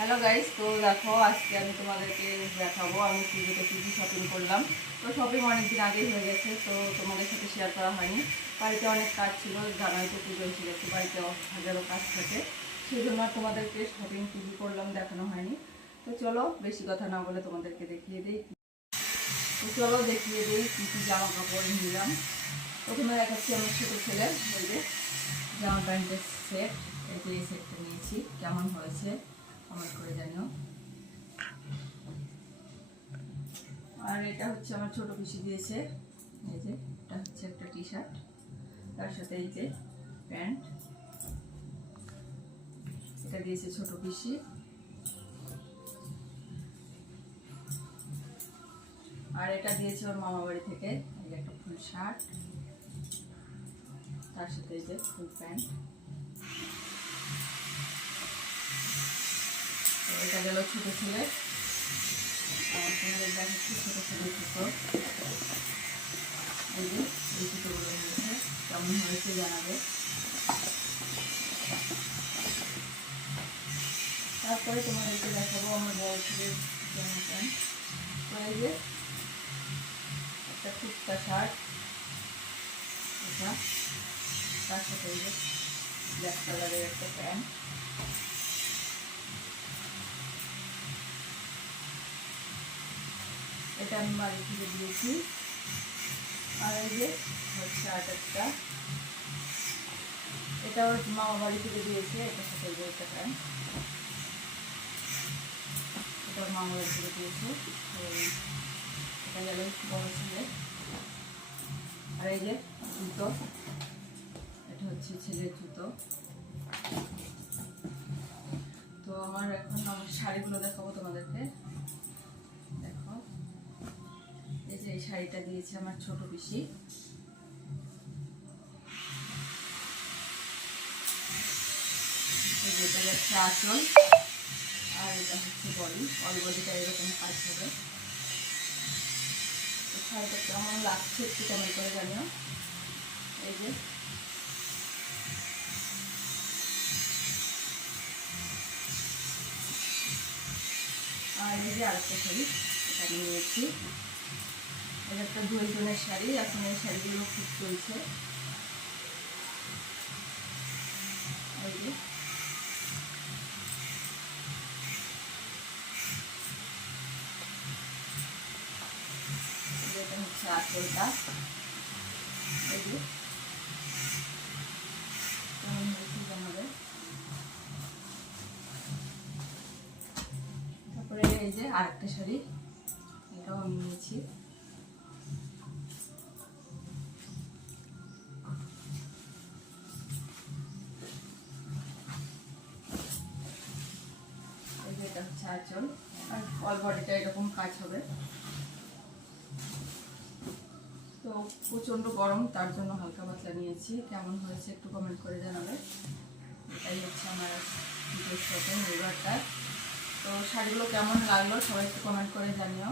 Hello guys, তো দেখো আজকে আমি তোমাদেরকে দেখাবো আমি পুজোতে কী কী শপিং করলাম। তো শপিং অনেকদিন আগেই হয়ে গেছে, তো তোমাদের সাথে শেয়ার করা হয়নি। বাড়িতে অনেক কাজ ছিল, জানাই তো পুজো এসে গেছে, বাড়িতে হাজারো কাজ থাকে, সেই জন্য আর তোমাদেরকে শপিং কী কী করলাম দেখানো হয়নি। তো চলো বেশি কথা না বলে তোমাদেরকে দেখিয়ে দিই। তো চলো দেখিয়ে দিই কী কী জামা কাপড় নিলাম। প্রথমে দেখাচ্ছি আমার ছোটো ছেলে, এই যে জামা প্যান্টের সেট, এই যে এই সেটটা নিয়েছি, কেমন হয়েছে কমেন্ট করে জানিও। আর এটা হচ্ছে আমার ছোট পিসি দিয়েছে, এই যে এটা হচ্ছে একটা টি শার্ট, তার সাথে এই যে প্যান্ট, এটা দিয়েছে ছোট পিসি। আর এটা দিয়েছে ওর মামা বাড়ি থেকে, এই যে একটা ফুল শার্ট, তার সাথে এই যে ফুল প্যান্ট। তো এটা গেল ছোট ছেলে। আর তোমাদের দেখাচ্ছি ছোট ছেলে জুতো, এই যে এই জুতোগুলো নিয়েছে, কেমন হয়েছে জানাবে। তারপরে তোমাদেরকে দেখাবো আমার বড় ছেলের জামা প্যান্ট। তো এই যে একটা কুর্তা শার্ট, এটা তার সাথে এই যে ব্ল্যাক কালারের একটা প্যান্ট। এটা আমি বাড়ি থেকে দিয়েছি। আর এই যে শার্ট একটা, এটা ওর মামা বাড়ি থেকে দিয়েছে, এটার সাথে এই যে একটা প্যান্ট, এটা ওর মামা বাড়ি থেকে দিয়েছে। তো এটা গেল বড় ছেলে। আর এই যে জুতো, এটা হচ্ছে ছেলের জুতো। তো আমার শাড়িগুলো দেখাবো তোমাদেরকে। দেখো এই যে এই শাড়িটা দিয়েছে আমার ছোট পিসি, এই যে এটা যাচ্ছে আঁচল, আর এটা হচ্ছে বডি, অল বডিটা এরকম কাজ হবে। তো শাড়িটা কেমন লাগছে একটু কমেন্ট করে জানিও। এই যে আর এই যে আরেকটা শাড়ি, এটা আমি নিয়েছি, এটা একটা 2 জনের শাড়ি, এখন এই শাড়িগুলো খুব চলছে। এই যে এটা হচ্ছে আঁচলটা, এই যে কেমন হয়েছে জানাবে। তারপরে এই যে আরেকটা শাড়ি, এটাও আমি নিয়েছি। এই যে এটা হচ্ছে আঁচল, আর অল বডিটা এরকম কাজ হবে। তো প্রচণ্ড গরম, তার জন্য হালকা পাতলা নিয়েছি, কেমন হয়েছে একটু কমেন্ট করে জানাবে। এটাই হচ্ছে আমার ড্রেস শপিং এবারটা। তো শাড়িগুলো কেমন লাগলো সবাই একটু কমেন্ট করে জানিও।